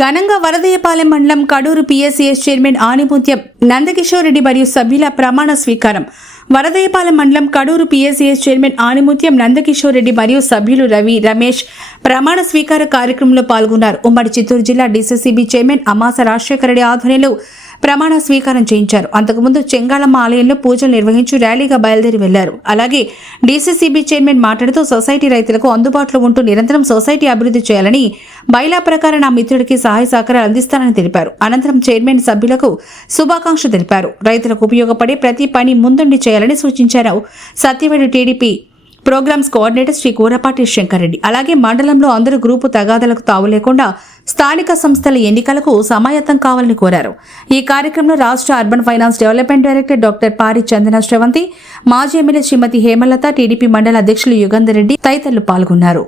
ఘనంగా వరదయ్యపాలెం మండలం Kadur PSCS chairman ఆనిముత్యం Nandakishore Reddy మరియు సభ్యుల ప్రమాణ స్వీకారం. వరదయ్యపాలెం మండలం కడూరు పిఎస్సిఎస్ చైర్మన్ ఆనిముత్యం నందకిషోర్ రెడ్డి మరియు సభ్యులు రవి, రమేష్ ప్రమాణ స్వీకార కార్యక్రమంలో పాల్గొన్నారు. ఉమ్మడి చిత్తూరు జిల్లా డీసీసీబీ చైర్మన్ అమాస రాజశేఖర రెడ్డి ఆధ్వర్యంలో ప్రమాణ స్వీకారం చేయించారు. అంతకుముందు చెంగాళమ్మ ఆలయంలో పూజలు నిర్వహించి ర్యాలీగా బయలుదేరి వెళ్లారు. అలాగే డీసీసీబీ చైర్మన్ మాట్లాడుతూ సొసైటీ రైతులకు అందుబాటులో ఉంటూ నిరంతరం సొసైటీ అభివృద్ధి చేయాలని, బైలా ప్రకారం నా మిత్రుడికి సహాయ సహకారాలు అందిస్తానని తెలిపారు. అనంతరం చైర్మన్ సభ్యులకు శుభాకాంక్షలు తెలిపారు. రైతులకు ఉపయోగపడే ప్రతి పని ముందుండి చేయాలని సూచించారు. Satyavedu TDP programs coordinator Shri Kurapati Shankar Reddy. అలాగే మండలంలో అందరూ గ్రూపు తగాదాలకు తావు లేకుండా స్థానిక సంస్థల ఎన్నికలకు సమాయత్తం కావాలని కోరారు. ఈ కార్యక్రమంలో రాష్ట్ర urban finance development director doctor పారి చందన శ్రవంతి, మాజీ ఎమ్మెల్యే శ్రీమతి హేమలత, టీడీపీ మండల అధ్యక్షులు యుగంధర్ రెడ్డి తదితరులు పాల్గొన్నారు.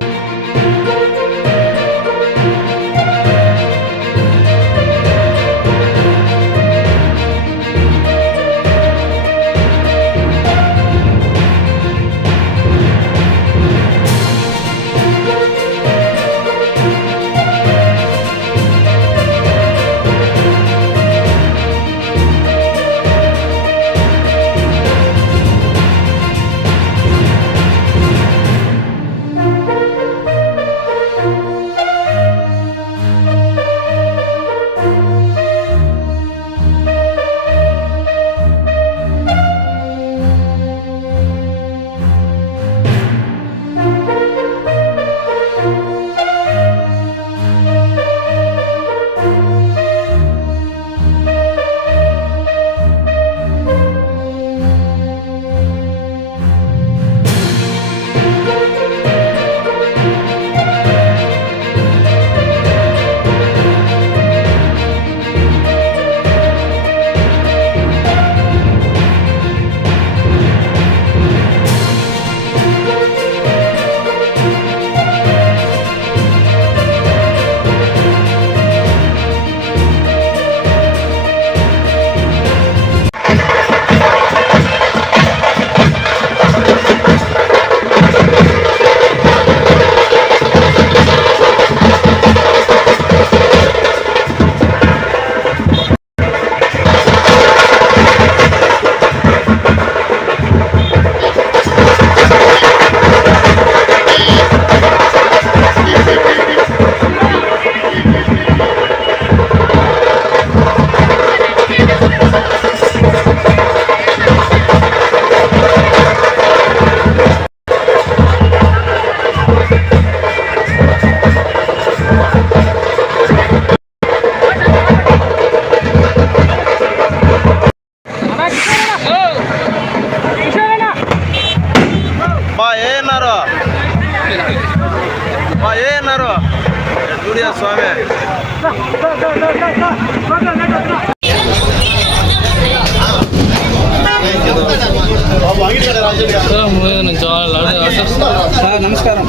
నమస్కారం.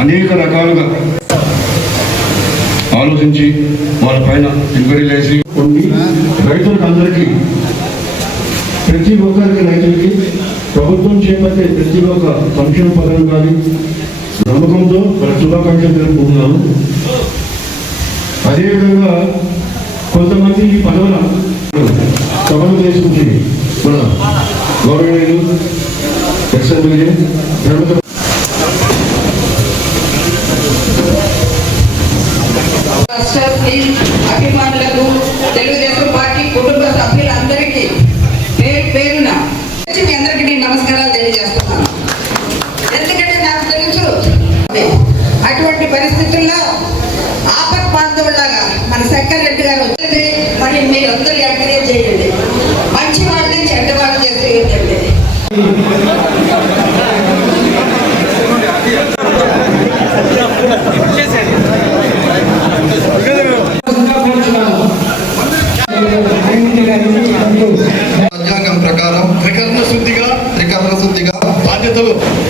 అనేక రకాలుగా ఆలోచించి వాళ్ళ పైన ఎంక్వైరీలు వేసి కొన్ని రైతులకు అందరికీ ప్రతి ఒక్కరికి రైతులకి ప్రభుత్వం చేపట్టే ప్రతి ఒక్క సంక్షేమ పథకం కానీ నమ్మకంతో మన శుభాకాంక్షలు తెలుపుకుంటున్నాను. అదేవిధంగా కొంతమంది ఈ పదవుల సభలు చేసుకుంటే మన గవర్నమెంట్ ఎక్సెంబ్లీ అభిమానులకు, తెలుగుదేశం పార్టీ కుటుంబ సభ్యులందరికీ పేరు పేరున మీ అందరికీ నేను నమస్కారాలు తెలియజేస్తున్నాను. ఎందుకంటే నాకు తెలుసు అటువంటి పరిస్థితుల్లో ఆపత్ బాంధవులాగా మన శంకర్ రెడ్డి గారు వచ్చింది. మరి మీరు అందరూ ఎంకరేజ్ చేయండి, మంచి వాళ్ళని చెడ్డ వాళ్ళు చేసేయండి. రాజ్యాంగం ప్రకారం త్రికరణ శుద్ధిగా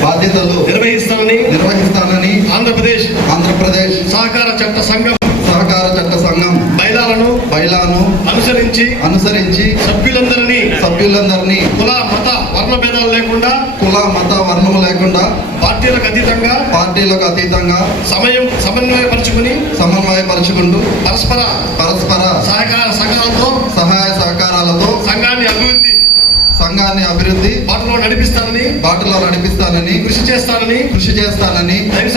బాధ్యతలు నిర్వహిస్తానని ఆంధ్రప్రదేశ్ సహకార చట్ట సంఘం బైలాను అనుసరించి సభ్యులందరినీ కుల మత వర్ణము లేకుండా పార్టీలకు అతీతంగా సమన్వయపరుచుకుంటూ పరస్పర సహాయ సహకారాలతో సంఘాన్ని అభివృద్ధి బాటలో నడిపిస్తానని కృషి చేస్తానని దైవ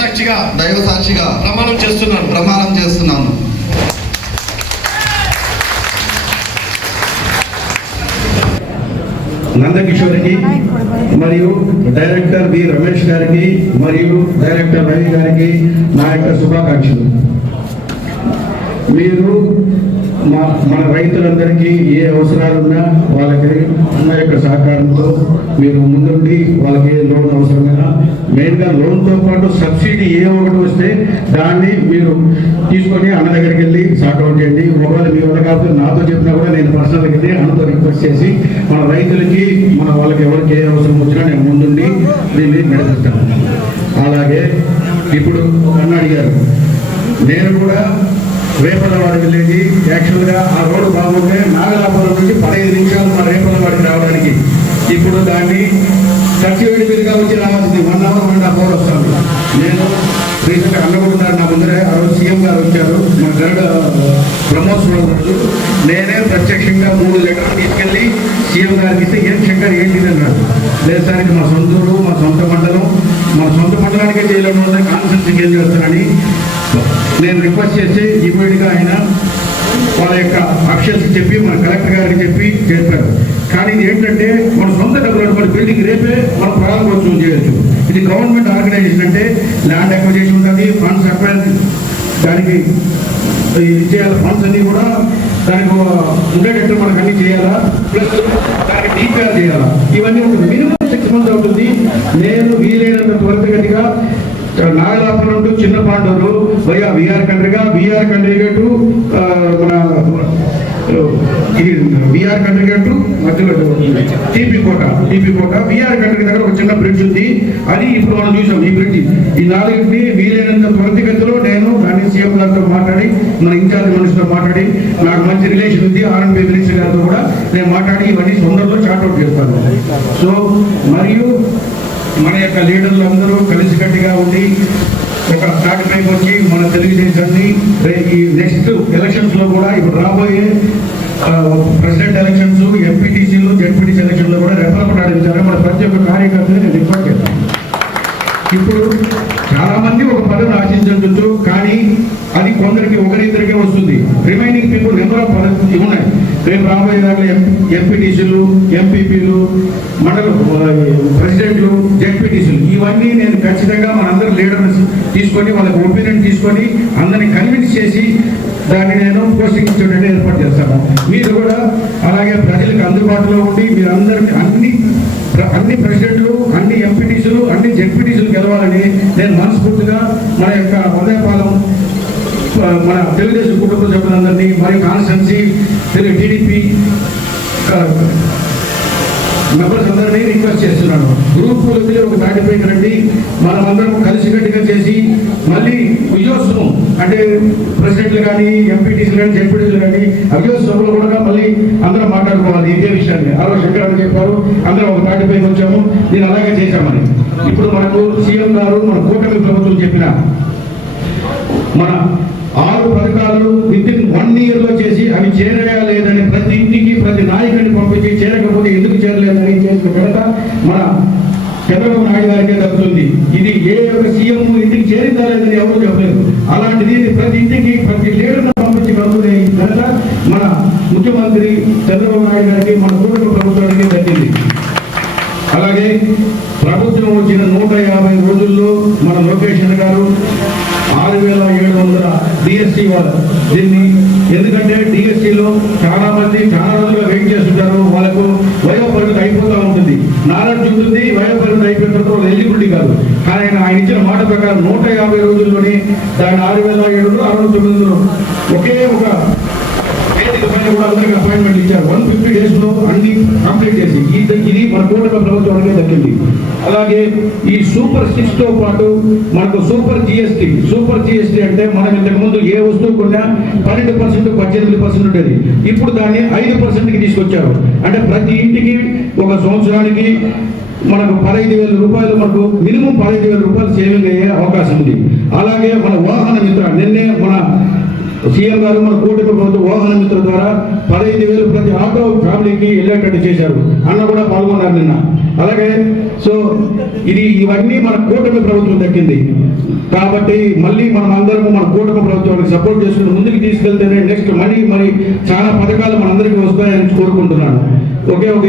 సాక్షిగా ప్రమాణం చేస్తున్నాను. నందకిషోర్కి మరియు డైరెక్టర్ వి రమేష్ గారికి మరియు డైరెక్టర్ రవి గారికి నా యొక్క శుభాకాంక్షలు. మీరు మన రైతులందరికీ ఏ అవసరాలున్నా వాళ్ళకి అన్న యొక్క సహకారంతో మీరు ముందుండి వాళ్ళకి ఏ లోన్ అవసరమైనా మెయిన్గా లోన్తో పాటు సబ్సిడీ ఏ ఒకటి వస్తే దాన్ని మీరు తీసుకొని అన్న దగ్గరికి వెళ్ళి సార్ట్అవుట్ చేయండి. ఒకవేళ మీ వల్ల కాకపోతే నాతో చెప్పినా కూడా నేను పర్సనల్గా వెళ్ళి అన్నతో రిక్వెస్ట్ చేసి మన రైతులకి వాళ్ళకి ఎవరికి ఏ అవసరం వచ్చినా నేను ముందుండి దీన్ని నడిపిస్తాను. అలాగే ఇప్పుడు అన్న అడిగారు, నేను కూడా రేపల్లవాడికి వెళ్ళేది యాక్చువల్గా ఆ రోడ్డు బాగుంటే నాగలాపురం నుంచి 15 నిమిషాలు మన రేపల్లవాడికి రావడానికి. ఇప్పుడు దాన్ని చర్చివేడి మీదుగా వచ్చి రావాల్సింది 1 అవర్ 1.5 అవర్ వస్తాను. నేను రీసెంట్గా అన్నగుంటున్నారు నా ముందరే, ఆ రోజు సీఎం గారు వచ్చారు మా గరుడ బ్రహ్మోత్సవం రోజు. నేనే ప్రత్యక్షంగా 3 లెటర్లు తీసుకెళ్ళి సీఎం గారికి ఇస్తే ఏం శంకర్ ఏంటి అన్నారు. దేశానికి మా సొంతూరు, మా సొంత మండలానికే చేయలేని వల్ల కాన్ఫరెన్స్కి ఏం చేస్తానని నేను రిక్వెస్ట్ చేసి ఇమీడియట్గా ఆయన వాళ్ళ యొక్క అఫీషియల్స్కి చెప్పి మన కలెక్టర్ గారికి చెప్పారు. కానీ ఇది ఏంటంటే మన సొంత డబ్బులు మన బిల్డింగ్ రేపే మన ప్రారంభోత్సవం చేయొచ్చు. ఇది గవర్నమెంట్ ఆర్గనైజేషన్ అంటే ల్యాండ్ అక్విజిషన్ ఉంటుంది, ఫండ్స్ అక్వైర్ దానికి చేయాలి, ఫండ్స్ అన్నీ కూడా దానికి ఉండేటట్టు మనకు అన్ని చేయాలా, ప్లస్ దానికి డీపీఆర్ చేయాలా, ఇవన్నీ ఉంటుంది. మినిమం 6 months అవుతుంది. నేను వీలైనంత త్వరితగతిగా Nagalapuram to Chinna Panduru via VR Kandriga to మన విఆర్ కండ్రిగా టు మధ్యలో టీపీ కోట విఆర్ కండ్రిగా దగ్గర ఒక చిన్న బ్రిడ్జ్ ఉంది. అది ఇప్పుడు మనం చూసాం. ఈ బ్రిడ్జ్ ఈ 4ని వీలైనంత త్వరితగతిలో నేను దాన్ని సీఎం గారితో మాట్లాడి మన ఇన్ఛార్జ్ మినిస్టర్తో మాట్లాడి నాకు మంచి రిలేషన్ ఉంది ఆర్ఎండ్బి మినిస్టర్ గారితో కూడా నేను మాట్లాడి ఇవన్నీ తొందరలో చార్ట్అవుట్ చేస్తాను. సో మరియు మన యొక్క లీడర్లు అందరూ కలిసికట్టుగా ఉండి ఒక తాటిపైకి వచ్చి మన తెలుగుదేశాన్ని ఈ నెక్స్ట్ ఎలక్షన్స్లో కూడా ఇప్పుడు రాబోయే ప్రెసిడెంట్ ఎలక్షన్స్, ఎంపీటీసీలు, జెడ్పీటీసీ ఎలక్షన్లో కూడా రెఫరెండం ఆడించాలని మన ప్రతి ఒక్క కార్యకర్తని నేను రిక్వెస్ట్ చేస్తాను. ఇప్పుడు చాలామంది ఒక పదవిని ఆశించవచ్చు, కానీ అది కొందరికి ఒకరిద్దరికే వస్తుంది. రిమైనింగ్ పీపుల్ నెంబర్ ఆఫ్ పదవి ఉన్నాయి. రేపు రాబోయే దాంట్లో ఎంపీటీసీలు, ఎంపీపీలు, మండల ప్రెసిడెంట్లు, జెడ్పీటీసీలు ఇవన్నీ నేను ఖచ్చితంగా మనందరూ లీడర్స్ తీసుకొని వాళ్ళకి ఒపీనియన్ తీసుకొని అందరినీ కన్విన్స్ చేసి దాన్ని నేను పోస్టింగ్ ఇచ్చేటట్టు ఏర్పాటు చేస్తాను. మీరు కూడా అలాగే ప్రజలకు అందుబాటులో ఉండి మీరు అందరికీ అన్ని ప్రెసిడెంట్లు, అన్ని ఎంపీటీసీలు, అన్ని జెడ్పీటీసీలు గెలవాలని నేను మనస్ఫూర్తిగా మన యొక్క ఉదయపాలెం మన తెలుగుదేశం కుటుంబ సభ్యులందరినీ మరియు కాన్స్టిట్యున్సీ టీడీపీ మెంబర్స్ అందరినీ రిక్వెస్ట్ చేస్తున్నాను. గ్రూపులు ఒక దాటిపైకి రండి, మనమందరం కలిసికట్టుగా చేసి మళ్ళీ విజయోత్సవం అంటే ప్రెసిడెంట్లు కానీ ఎంపీటీసీలు కానీ జెడ్పీటీసీలు కానీ విజయోత్సవంలో కూడా మళ్ళీ అందరం మాట్లాడుకోవాలి ఇదే విషయాన్ని. ఆ రోజు శంకర్ అని చెప్పారు, అందరం ఒక దాటిపైకి వచ్చాము, నేను అలాగే చేశామని. ఇప్పుడు మనకు సీఎం గారు మన కూటమి ప్రభుత్వం చెప్పిన మన 6 పథకాలు వితిన్ 1 year లో చేసి అవి చేరగా లేదని ప్రతి ఇంటికి ప్రతి నాయకుడిని పంపించి చేరకపోతే ఎందుకు చేరలేదని చేసిన ఘనత మన చంద్రబాబు నాయుడు గారికే దక్కుతుంది. ఇది ఏ ఒక్క సీఎం ఇంటికి చేరిందా లేదని ఎవరు చెప్పలేదు. అలాంటిది ప్రతి ఇంటికి ప్రతి లీడర్ను పంపించి కలుగునే ఘనత మన ముఖ్యమంత్రి చంద్రబాబు నాయుడు గారికి మన కుటుంబ ప్రభుత్వానికి దక్కింది. అలాగే ప్రభుత్వం వచ్చిన 150 రోజుల్లో మన లోకేష్ గారు 6,700 DS డిఎస్సి దీన్ని, ఎందుకంటే డిఎస్సిలో చాలా మంది చాలా రోజులుగా వెయిట్ చేస్తుంటారు. వాళ్ళకు వయోపరిమితి అయిపోతూ ఉంటుంది, నాలెడ్జ్ ఉంటుంది, వయోపరిమితి అయిపోయిన తర్వాత వాళ్ళు ఎలిజిబిలిటీ కాదు. కానీ ఆయన ఇచ్చిన మాట ప్రకారం 150 రోజుల్లోనే దాన్ని 6,769 ఒకే ఒక వేదిక పైన కూడా అందరికీ అపాయింట్మెంట్ ఇచ్చారు. 150 days లో అన్ని కంప్లీట్ చేసి ఇది మన కూటమి ప్రభుత్వానికే దక్కింది. అలాగే ఈ సూపర్ 6 తో పాటు మనకు సూపర్ జిఎస్టీ అంటే మనం ఇంతకు ముందు ఏ వస్తువు కొన్నా 12% 18% ఉండేది. ఇప్పుడు దాన్ని 5%కి తీసుకొచ్చారు. అంటే ప్రతి ఇంటికి ఒక సంవత్సరానికి మనకు 15,000 రూపాయలు, మనకు మినిమం 15,000 రూపాయలు సేవింగ్ అయ్యే అవకాశం ఉంది. అలాగే మన వాహన మిత్ర, నిన్నే మన సీఎం గారు మన కూటమి ప్రభుత్వం వాహన మిత్ర ద్వారా 15,000 ప్రతి ఆటో ఫ్యామిలీకి వెళ్ళేటట్టు చేశారు. అన్న కూడా పాల్గొన్నారు నిన్న. అలాగే సో ఇవన్నీ మన కూటమి ప్రభుత్వం దక్కింది. కాబట్టి మళ్ళీ మనం అందరం మన కూటమి ప్రభుత్వానికి సపోర్ట్ చేసుకుని ముందుకు తీసుకెళ్తేనే నెక్స్ట్ మరి చాలా పథకాలు మనందరికీ వస్తాయని కోరుకుంటున్నాను.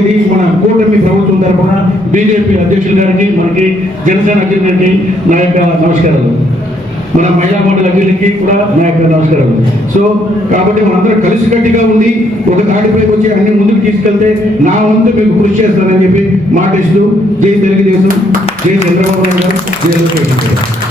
ఇది మన కూటమి ప్రభుత్వం తరఫున బీజేపీ అధ్యక్షుల గారికి, మనకి జనసేన అధ్యక్షుడికి నా యొక్క నమస్కారాలు. మన మహిళా మండలి అభ్యర్థికి కూడా నా యొక్క నమస్కారాలు. సో కాబట్టి మనందరం కలిసికట్టుగా ఉండి ఒక తాటిపైకి వచ్చి అన్ని ముందుకు తీసుకెళ్తే నా వంతు మీకు కృషి చేస్తానని చెప్పి మాటిస్తూ జై తెలుగుదేశం, జై చంద్రబాబు నాయుడు గారు, జై లోకేష్ గారు.